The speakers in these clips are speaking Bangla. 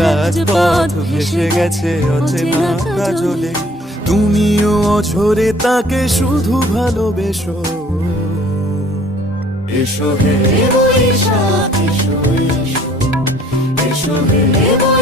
রাজপথ ভেসে গেছে অচেনা কাজলে তুমিও অঝরে তাকে শুধু ভালোবেসো এসো হে বৈশাখ এসো এসো এসো হে Boishakh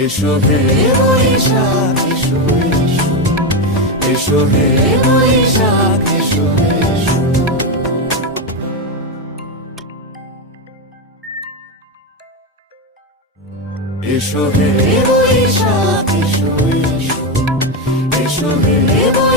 Eshoveremo ishak, eshoveremo, eshoveremo ishak, eshoveremo, eshoveremo ishak, eshoveremo, eshoveremo ishak, eshoveremo.